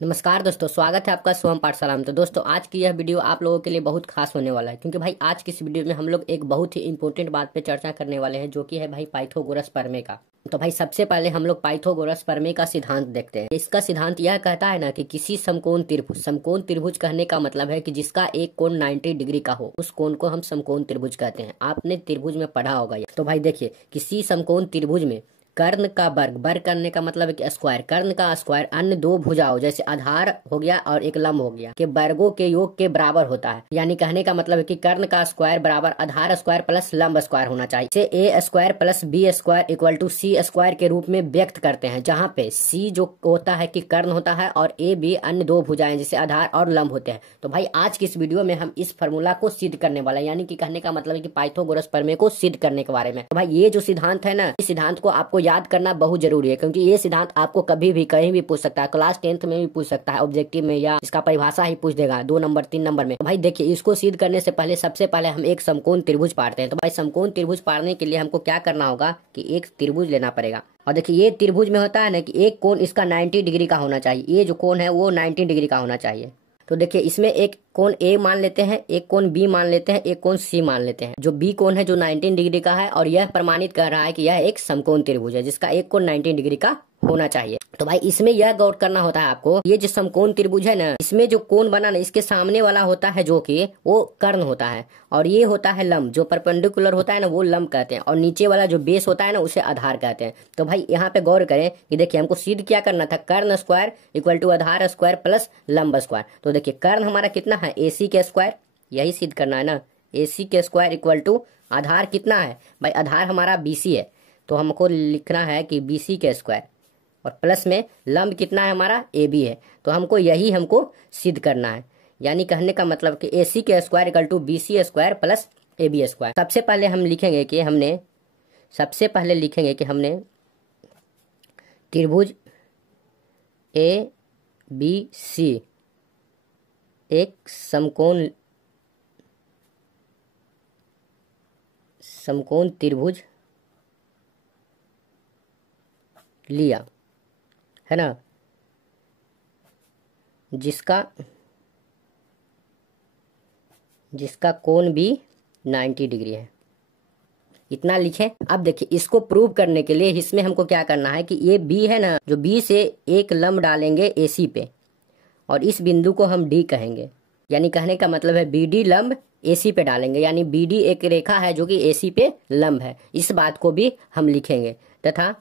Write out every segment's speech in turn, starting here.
नमस्कार दोस्तों, स्वागत है आपका सोहम पाठशाला में। तो दोस्तों, आज की यह वीडियो आप लोगों के लिए बहुत खास होने वाला है, क्योंकि भाई आज की इस वीडियो में हम लोग एक बहुत ही इंपॉर्टेंट बात पे चर्चा करने वाले हैं, जो कि है भाई पाइथागोरस प्रमेय का। तो भाई सबसे पहले हम लोग पाइथागोरस प्रमेय का सिद्धांत देखते हैं। इसका सिद्धांत यह कहता है ना कि किसी समकोण त्रिभुज कहने का मतलब है कि जिसका एक कोण 90 डिग्री का हो, उस कोण को हम समकोण त्रिभुज कहते हैं। आपने त्रिभुज में पढ़ा होगा ये। तो भाई देखिए, किसी समकोण त्रिभुज में कर्ण का वर्ग करने का मतलब है कि स्क्वायर, कर्ण का स्क्वायर अन्य दो भुजाओं जैसे आधार हो गया और एक लंब हो गया के वर्गों के योग के बराबर होता है। यानी कहने का मतलब है कि कर्ण का स्क्वायर बराबर आधार स्क्वायर प्लस लंब स्क्वायर होना चाहिए। इसे A square plus B square equal to C square के रूप में व्यक्त करते हैं, जहाँ पे सी जो होता है कि कर्ण होता है और ए बी अन्य दो भुजाएं जैसे आधार और लंब होते हैं। तो भाई आज की इस वीडियो में हम इस फॉर्मूला को सिद्ध करने वाला है, यानी कि कहने का मतलब है कि पाइथागोरस प्रमेय को सिद्ध करने के बारे में। तो भाई ये जो सिद्धांत है ना, इस सिद्धांत को आपको याद करना बहुत जरूरी है, क्योंकि ये सिद्धांत आपको कभी भी कहीं भी पूछ सकता है। क्लास 10th में भी पूछ सकता है, ऑब्जेक्टिव में, या इसका परिभाषा ही पूछ देगा 2 नंबर 3 नंबर में। तो भाई देखिए, इसको सिद्ध करने से पहले सबसे पहले हम एक समकोण त्रिभुज पाड़ते हैं। तो भाई समकोण त्रिभुज पाड़ने के लिए हमको क्या करना होगा कि एक त्रिभुज लेना पड़ेगा। और देखिए, ये त्रिभुज में होता है ना कि एक कोण इसका 90 डिग्री का होना चाहिए। ये जो कोण है वो 90 डिग्री का होना चाहिए। तो देखिए, इसमें एक कोण ए मान लेते हैं, एक कोण बी मान लेते हैं, एक कोण सी मान लेते हैं। जो बी कोण है जो 19 डिग्री का है, और यह प्रमाणित कर रहा है कि यह एक समकोण त्रिभुज है जिसका एक कोण 19 डिग्री का होना चाहिए। तो भाई इसमें यह गौर करना होता है आपको, ये जो समकोण त्रिभुज है ना, इसमें जो कोण बना ना, इसके सामने वाला होता है जो कि वो कर्ण होता है, और ये होता है लंब। जो परपेंडिकुलर होता है ना वो लंब कहते हैं, और नीचे वाला जो बेस होता है ना उसे आधार कहते हैं। तो भाई यहाँ पे गौर करें कि देखिए, हमको सिद्ध क्या करना था, कर्ण स्क्वायर इक्वल टू आधार स्क्वायर प्लस लंब स्क्वायर। तो देखिए, कर्ण हमारा कितना है, AC के स्क्वायर, यही सिद्ध करना है ना। AC के स्क्वायर इक्वल टू आधार कितना है भाई, आधार हमारा BC है, तो हमको लिखना है कि BC के स्क्वायर, और प्लस में लंब कितना है हमारा AB है। तो हमको यही सिद्ध करना है, यानी कहने का मतलब कि AC के square equal to BC square plus AB square. सबसे पहले लिखेंगे कि हमने त्रिभुज ABC एक समकोण त्रिभुज लिया है ना, जिसका कोण भी 90 डिग्री है। इतना लिखे। अब देखिए, इसको प्रूव करने के लिए इसमें हमको क्या करना है कि ये B है ना, जो B से एक लंब डालेंगे AC पे, और इस बिंदु को हम D कहेंगे। यानी कहने का मतलब है BD लंब AC पे डालेंगे, यानी BD एक रेखा है जो कि AC पे लंब है। इस बात को भी हम लिखेंगे, तथा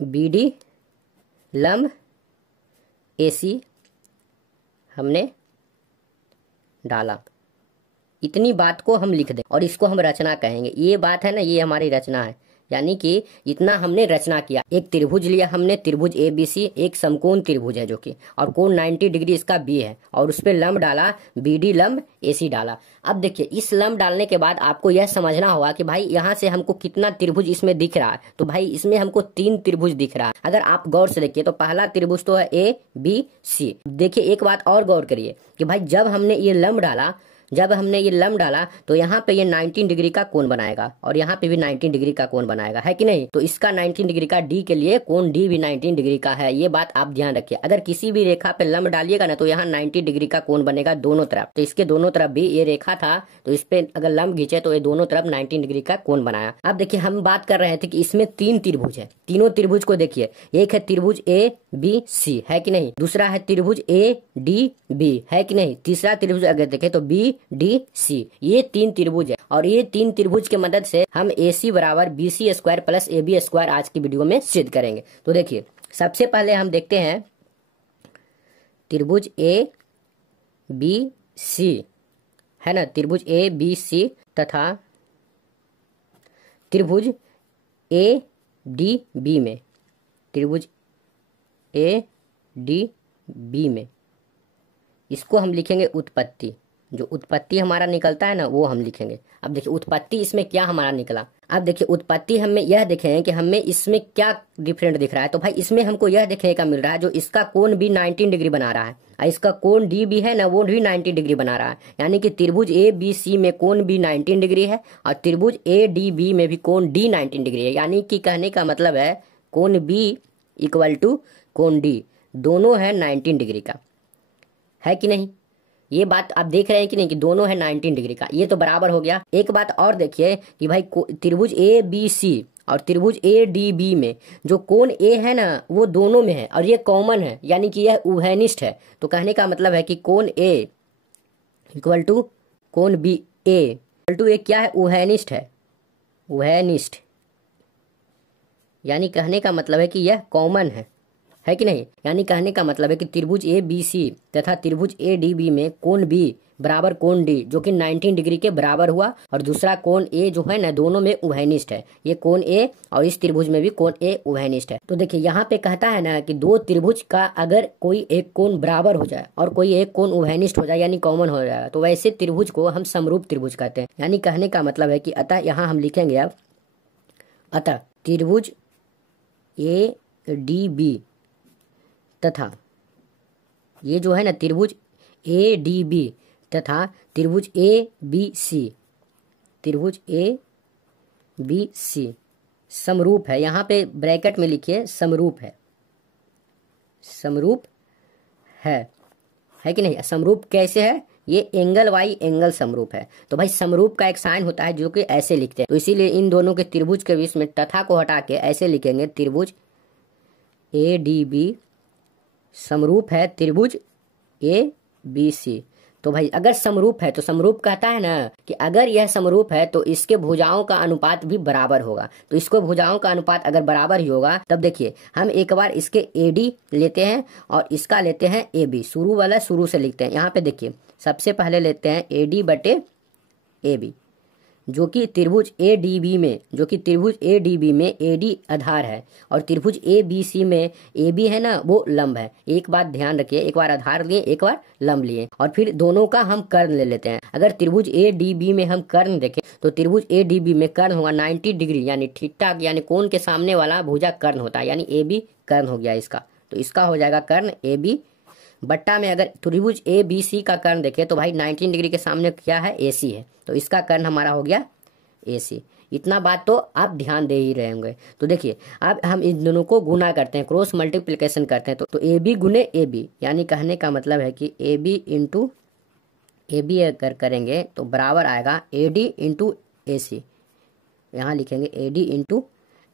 BD लंब AC हमने डाला। इतनी बात को हम लिख दें, और इसको हम रचना कहेंगे। ये बात है ना, ये हमारी रचना है, यानी कि इतना हमने रचना किया। एक त्रिभुज लिया हमने, त्रिभुज ABC एक समकोण त्रिभुज है जो कि, और कोण 90 डिग्री इसका B है, और उस पे लंब डाला, BD लंब AC डाला। अब देखिए, इस लंब डालने के बाद आपको यह समझना होगा कि भाई यहाँ से हमको कितना त्रिभुज इसमें दिख रहा है। तो भाई इसमें हमको 3 त्रिभुज दिख रहा है। अगर आप गौर से देखिए तो पहला त्रिभुज तो है ABC। देखिए, एक बात और गौर करिए कि भाई जब हमने ये लंब डाला तो यहाँ पे ये 19 डिग्री का कोण बनाएगा, और यहाँ पे भी 19 डिग्री का कोण बनाएगा, है कि नहीं। तो इसका 19 डिग्री का D के लिए कोण D भी 19 डिग्री का है। ये बात आप ध्यान रखिए। अगर किसी भी रेखा पे लंब डालिएगा ना, तो यहाँ 90 डिग्री का कोण बनेगा दोनों तरफ। तो इसके दोनों तरफ भी ये रेखा था, तो इस पे अगर लंब खींचे तो ये दोनों तरफ 19 डिग्री का कोण बनाया। अब देखिए, हम बात कर रहे थे कि इसमें 3 त्रिभुज है। तीनों त्रिभुज को देखिए, एक है त्रिभुज ABC, है कि नहीं। दूसरा है त्रिभुज ADB, है कि नहीं। तीसरा त्रिभुज अगर देखें तो BDC। ये 3 त्रिभुज है, और ये 3 त्रिभुज की मदद से हम AC बराबर BC square plus AB square आज की वीडियो में सिद्ध करेंगे। तो देखिए, सबसे पहले हम देखते हैं त्रिभुज ABC, है ना, त्रिभुज ABC तथा त्रिभुज ADB में, त्रिभुज ADB में इसको हम लिखेंगे उत्पत्ति। जो उत्पत्ति हमारा निकलता है ना वो हम लिखेंगे। अब देखिए, उत्पत्ति इसमें क्या हमारा निकला। अब देखिए, उत्पत्ति हमें यह देखेंगे कि हमें इसमें क्या डिफरेंट दिख रहा है। तो भाई इसमें हमको यह देखने का मिल रहा है, जो इसका कोण भी 19 डिग्री बना रहा है, और इसका कोण D भी है ना, वो भी 90 डिग्री बना रहा है। यानी कि त्रिभुज ABC में कोण भी 19 डिग्री है, और त्रिभुज ADB में भी कोण D 19 डिग्री है। यानी कि कहने का मतलब है कोण बी इक्वल टू कोण डी दोनों है 19 डिग्री का, है कि नहीं? ये बात आप देख रहे हैं कि नहीं कि दोनों है 19 डिग्री का, ये तो बराबर हो गया। एक बात और देखिए कि भाई त्रिभुज ए बी सी और त्रिभुज ए डी बी में जो कोण ए है ना वो दोनों में है और ये कॉमन है, यानी कि यह उभयनिष्ठ है। तो कहने का मतलब है कि कोण ए इक्वल टू कोण बी ए इक्वल टू ए क्या है? उभयनिष्ठ है, उभयनिष्ठ, यानी कहने का मतलब है कि यह कॉमन है कि नहीं? यानी कहने का मतलब है कि त्रिभुज ए बी सी तथा त्रिभुज ए डी बी में कोण बी बराबर कोण डी जो कि 19 डिग्री के बराबर हुआ और दूसरा कोण ए जो है ना दोनों में उभयनिष्ठ है। ये कोण ए और इस त्रिभुज में भी कोण ए उभयनिष्ठ है। तो देखिए यहाँ पे कहता है ना कि दो त्रिभुज का अगर कोई एक कोण बराबर हो जाए और कोई एक कोण उभयनिष्ठ हो जाए यानी कॉमन हो जाएगा तो वैसे त्रिभुज को हम समरूप त्रिभुज कहते हैं। यानी कहने का मतलब है कि अतः यहाँ हम लिखेंगे अब अतः त्रिभुज ए डी बी तथा ये जो है ना त्रिभुज ए डी बी तथा त्रिभुज ए बी सी, त्रिभुज ए बी सी समरूप है। यहाँ पे ब्रैकेट में लिखिए समरूप है, समरूप है कि नहीं? समरूप कैसे है? ये एंगल वाई एंगल समरूप है। तो भाई समरूप का एक साइन होता है जो कि ऐसे लिखते हैं, तो इसीलिए इन दोनों के त्रिभुज के बीच में तथा को हटा के ऐसे लिखेंगे त्रिभुज ए डी बी समरूप है त्रिभुज ए बी सी। तो भाई अगर समरूप है तो समरूप कहता है ना कि अगर यह समरूप है तो इसके भुजाओं का अनुपात भी बराबर होगा। तो इसको भुजाओं का अनुपात अगर बराबर ही होगा तब देखिए हम एक बार इसके ए डी लेते हैं और इसका लेते हैं ए बी, शुरू वाला शुरू से लिखते हैं। यहाँ पे देखिए सबसे पहले लेते हैं ए डी बटे ए बी जो कि त्रिभुज ए डी बी में, जो कि त्रिभुज ए डी बी में ए डी आधार है और त्रिभुज ए बी सी में ए बी है ना वो लंब है। एक बात ध्यान रखिए, एक बार आधार लिए एक बार लंब लिए और फिर दोनों का हम कर्ण ले लेते हैं। अगर त्रिभुज ए डी बी में हम कर्ण देखें तो त्रिभुज ए डी बी में कर्ण होगा 90 डिग्री यानी ठीक यानी कोण के सामने वाला भुजा कर्ण होता है, यानी ए बी कर्ण हो गया इसका। तो इसका हो जाएगा कर्ण ए बी बट्टा में अगर त्रिभुज ए बी सी का कर्ण देखे तो भाई 19 डिग्री के सामने क्या है? ए सी है, तो इसका कर्ण हमारा हो गया ए सी। इतना बात तो आप ध्यान दे ही रहे होंगे। तो देखिए अब हम इन दोनों को गुना करते हैं, क्रॉस मल्टीप्लिकेशन करते हैं। तो ए बी गुने ए बी यानी कहने का मतलब है कि A B into A B अगर करेंगे तो बराबर आएगा A D into A C. यहाँ लिखेंगे ए डी इंटू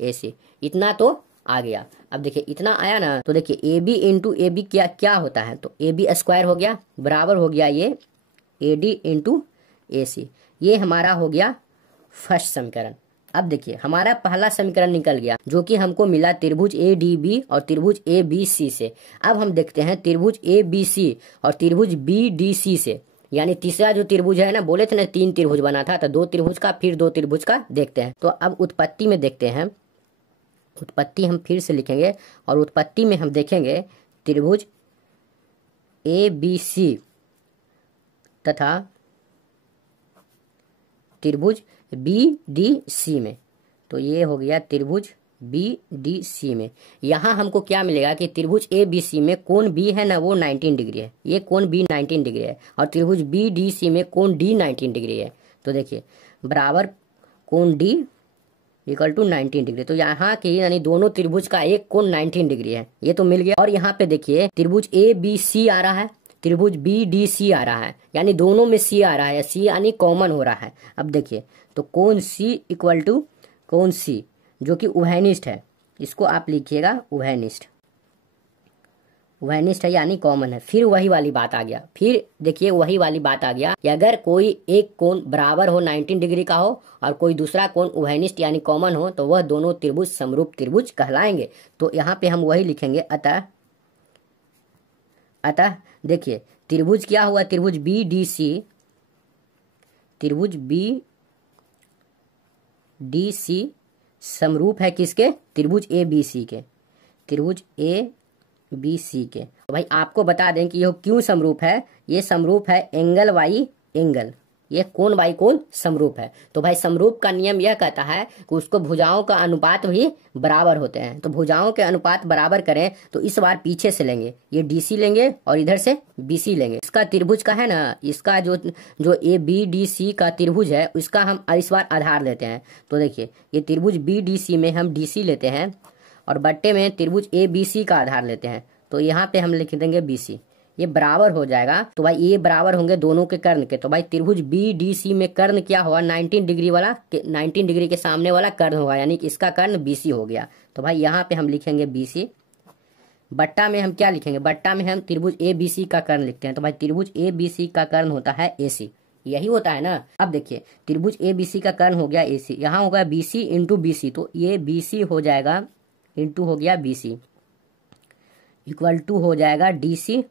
ए सी। इतना तो आ गया। अब देखिए इतना आया ना तो देखिए A B into A B क्या होता है? तो ए बी स्क्वायर हो गया बराबर हो गया ये ए डी इंटू ए सी। ये हमारा हो गया फर्स्ट समीकरण। अब देखिए हमारा पहला समीकरण निकल गया जो कि हमको मिला त्रिभुज ए डी बी और त्रिभुज ए बी सी से। अब हम देखते हैं त्रिभुज ए बी सी और त्रिभुज बी डी सी से, यानी तीसरा जो त्रिभुज है ना, बोले थे ना 3 त्रिभुज बना था, तो 2 त्रिभुज का फिर 2 त्रिभुज का देखते हैं। तो अब उत्पत्ति में देखते हैं, उत्पत्ति हम फिर से लिखेंगे और उत्पत्ति में हम देखेंगे त्रिभुज ए बी सी तथा त्रिभुज बी डी सी में। तो ये हो गया त्रिभुज बी डी सी में। यहाँ हमको क्या मिलेगा कि त्रिभुज ए बी सी में कोण बी है ना वो 19 डिग्री है, ये कोण बी 19 डिग्री है और त्रिभुज बी डी सी में कोण डी 19 डिग्री है। तो देखिए बराबर कोण डी इक्वल टू 19 डिग्री। तो यहाँ की यानी दोनों त्रिभुज का एक कोण 19 डिग्री है, ये तो मिल गया। और यहाँ पे देखिए त्रिभुज ए बी सी आ रहा है, त्रिभुज बी डी सी आ रहा है, यानी दोनों में सी आ रहा है, सी यानी कॉमन हो रहा है। अब देखिए तो कोण सी इक्वल टू कोण सी जो कि उभयनिष्ठ है, इसको आप लिखिएगा उभयनिष्ठ, उभयनिष्ठ है यानी कॉमन है। फिर वही वाली बात आ गया, फिर देखिए वही वाली बात आ गया कि अगर कोई एक कोण बराबर हो 19 डिग्री का हो और कोई दूसरा कोण उभयनिष्ठ यानी कॉमन हो तो वह दोनों त्रिभुज समरूप त्रिभुज कहलाएंगे। तो यहाँ पे हम वही लिखेंगे अतः देखिए त्रिभुज क्या हुआ, त्रिभुज बी डी सी, त्रिभुज बी डी सी समरूप है किसके? त्रिभुज ए बी सी के, त्रिभुज ए बी सी के। तो भाई आपको बता दें कि यह क्यों समरूप है, ये समरूप है एंगल वाई एंगल, ये कोण बाई कोण समरूप है। तो भाई समरूप का नियम यह कहता है कि उसको भुजाओं का अनुपात भी बराबर होते हैं। तो भुजाओं के अनुपात बराबर करें तो इस बार पीछे से लेंगे, ये डीसी लेंगे और इधर से बीसी लेंगे। इसका त्रिभुज का है ना, इसका जो ए बी डी सी का त्रिभुज है उसका हम इस बार आधार लेते हैं। तो देखिए ये त्रिभुज बी डी सी में हम डीसी लेते हैं और बट्टे में त्रिभुज ए बी सी का आधार लेते हैं, तो यहाँ पे हम लिख देंगे बी सी। ये बराबर हो जाएगा, तो भाई ये बराबर होंगे दोनों के कर्ण के। तो भाई त्रिभुज बी डी सी में कर्ण क्या होगा, 19 डिग्री वाला, 19 डिग्री के सामने वाला कर्ण होगा, यानी कि इसका कर्ण बी सी हो गया। तो भाई यहाँ पे हम लिखेंगे बी सी। बट्टा में हम क्या लिखेंगे, बट्टा में हम त्रिभुज ए बी सी का कर्ण लिखते हैं। तो भाई त्रिभुज ए बी सी का कर्ण होता है ए सी, यही होता है ना। अब देखिए त्रिभुज ए बी सी का कर्ण हो गया ए सी, यहाँ होगा B C into B C, तो ये बी सी हो जाएगा इंटू हो गया बी सी, इक्वल टू हो जाएगा डी सी,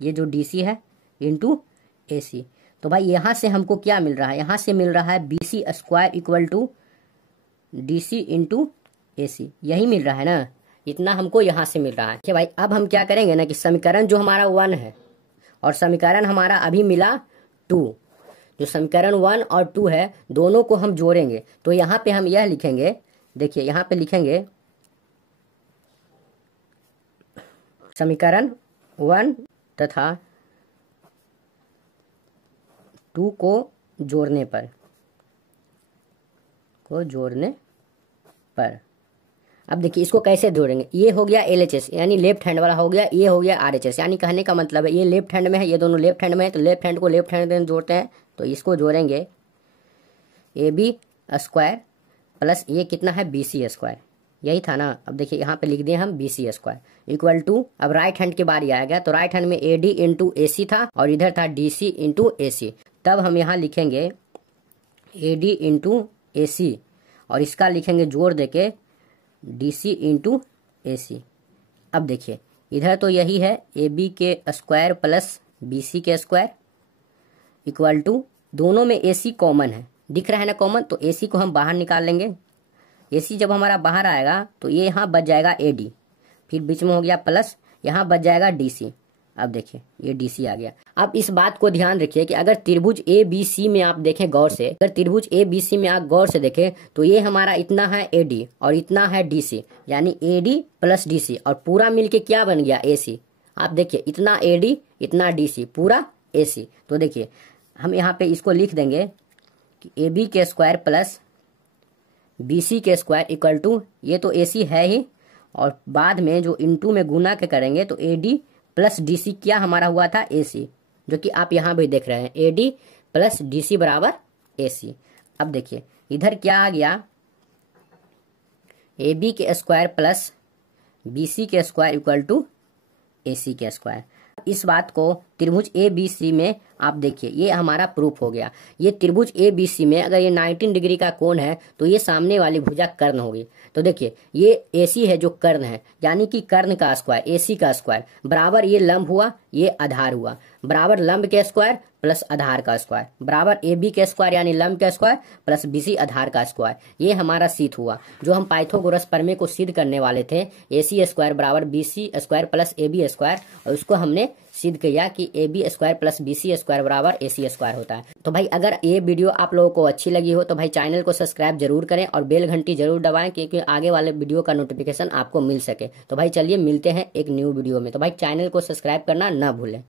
ये जो डी सी है इंटू ए सी। तो भाई यहाँ से हमको क्या मिल रहा है, यहाँ से मिल रहा है B C square equal to D C into A C, यही मिल रहा है ना, इतना हमको यहाँ से मिल रहा है। कि भाई अब हम क्या करेंगे ना कि समीकरण जो हमारा 1 है और समीकरण हमारा अभी मिला 2, जो समीकरण 1 और 2 है दोनों को हम जोड़ेंगे। तो यहाँ पे हम यह लिखेंगे, देखिए यहाँ पे लिखेंगे समीकरण 1 तथा 2 को जोड़ने पर अब देखिए इसको कैसे जोड़ेंगे। ये हो गया LHS यानी लेफ्ट हैंड वाला हो गया, ये हो गया RHS, यानी कहने का मतलब है ये लेफ्ट हैंड में है, ये दोनों लेफ्ट हैंड में है, तो लेफ्ट हैंड को लेफ्ट हैंड में जोड़ते हैं। तो इसको जोड़ेंगे AB स्क्वायर प्लस ये कितना है BC स्क्वायर, यही था ना। अब देखिए यहाँ पे लिख दिए हम BC स्क्वायर इक्वल टू, अब राइट हैंड की बारी आ गया, तो राइट हैंड में AD इंटू AC था और इधर था DC इंटू AC। तब हम यहाँ लिखेंगे AD इंटू AC और इसका लिखेंगे जोड़ देके DC इंटू AC। अब देखिए इधर तो यही है AB के स्क्वायर प्लस BC के स्क्वायर इक्वल टू, दोनों में AC कॉमन है, दिख रहा है ना कॉमन, तो AC को हम बाहर निकाल लेंगे। AC जब हमारा बाहर आएगा तो ये यहाँ बच जाएगा AD, फिर बीच में हो गया प्लस, यहाँ बच जाएगा DC। अब देखिए ये DC आ गया। अब इस बात को ध्यान रखिए कि अगर त्रिभुज ABC में आप देखें गौर से, अगर त्रिभुज ABC में आप गौर से देखें तो ये हमारा इतना है AD और इतना है DC, यानी AD प्लस DC और पूरा मिलके क्या बन गया AC। आप देखिए इतना AD इतना DC पूरा AC। तो देखिए हम यहाँ पे इसको लिख देंगे कि AB के स्क्वायर प्लस BC के स्क्वायर इक्वल टू, ये तो AC है ही और बाद में जो इंटू में गुना के करेंगे तो AD प्लस DC क्या हमारा हुआ था AC, जो कि आप यहाँ भी देख रहे हैं AD प्लस DC बराबर AC। अब देखिए इधर क्या आ गया, AB के स्क्वायर प्लस BC के स्क्वायर इक्वल टू AC के स्क्वायर। इस बात को त्रिभुज ABC में आप देखिए ये हमारा प्रूफ हो गया। ये त्रिभुज ABC में अगर ये 19 डिग्री का कोण है तो ये सामने वाली भुजा कर्ण होगी। तो देखिए ये AC है जो कर्ण है, यानी कि कर्ण का स्क्वायर AC का स्क्वायर बराबर ये लंब हुआ, ये आधार हुआ, बराबर लंब के स्क्वायर प्लस आधार का स्क्वायर बराबर AB के स्क्वायर यानी लंब के स्क्वायर प्लस BC आधार का स्क्वायर। ये हमारा सिद्ध हुआ जो हम पाइथागोरस प्रमेय को सिद्ध करने वाले थे, AC स्क्वायर बराबर BC square plus AB square, और उसको हमने सिद्ध किया कि AB square plus BC square बराबर AC स्क्वायर होता है। तो भाई अगर ये वीडियो आप लोगों को अच्छी लगी हो तो भाई चैनल को सब्सक्राइब जरूर करें और बेल घंटी जरूर दबाएं, क्योंकि आगे वाले वीडियो का नोटिफिकेशन आपको मिल सके। तो भाई चलिए मिलते हैं एक न्यू वीडियो में, तो भाई चैनल को सब्सक्राइब करना ना भूलें।